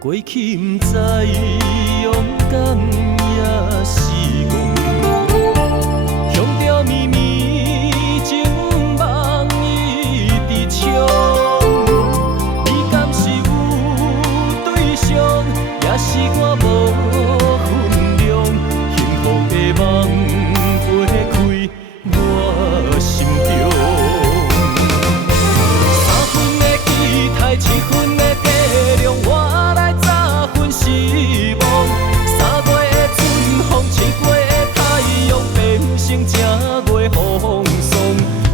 过去不知勇敢也是戆，向着绵绵情梦一直冲。你敢是有对象，也是我无分量？幸福的梦飞开我心中，三分的期待，7分的体谅，我来早分失望。3月的春风，7月的太阳，变成正月风霜。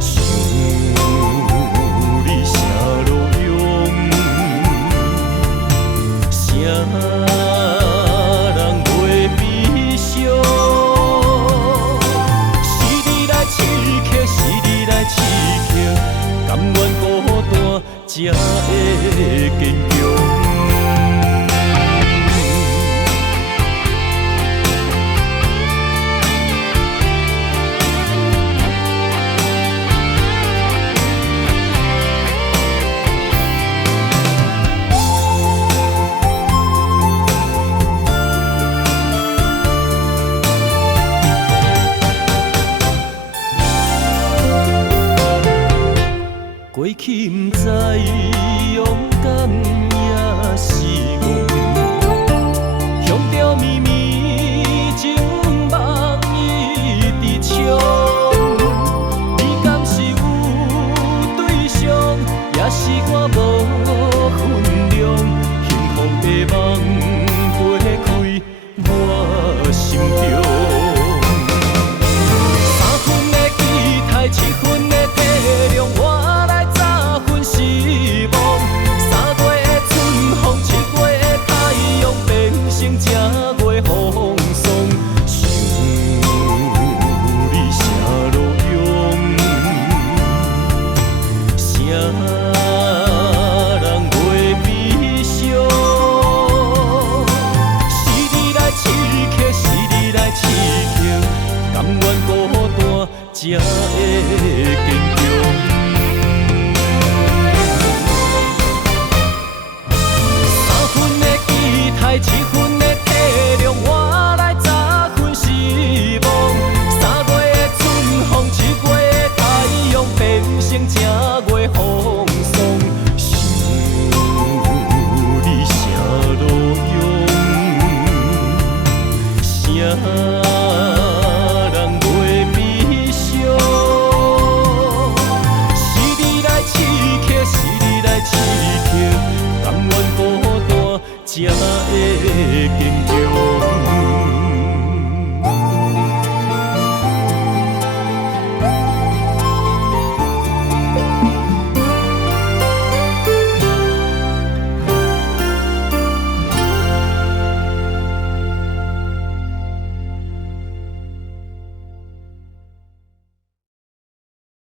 想你啥路用？啥人袂悲伤？是你来刺客，是你来刺客，甘愿孤单才会坚强。过去不知勇敢也是戆，向着绵绵情梦一直冲。你敢是有对象，也是我无分量？幸福的梦飞开我心中，三分的期待，7分的体谅，我失望。3月的春风，7月的太阳，变成正月风霜。想你啥路用？啥人袂悲伤？是你来刺客，是你来刺客，甘愿孤单才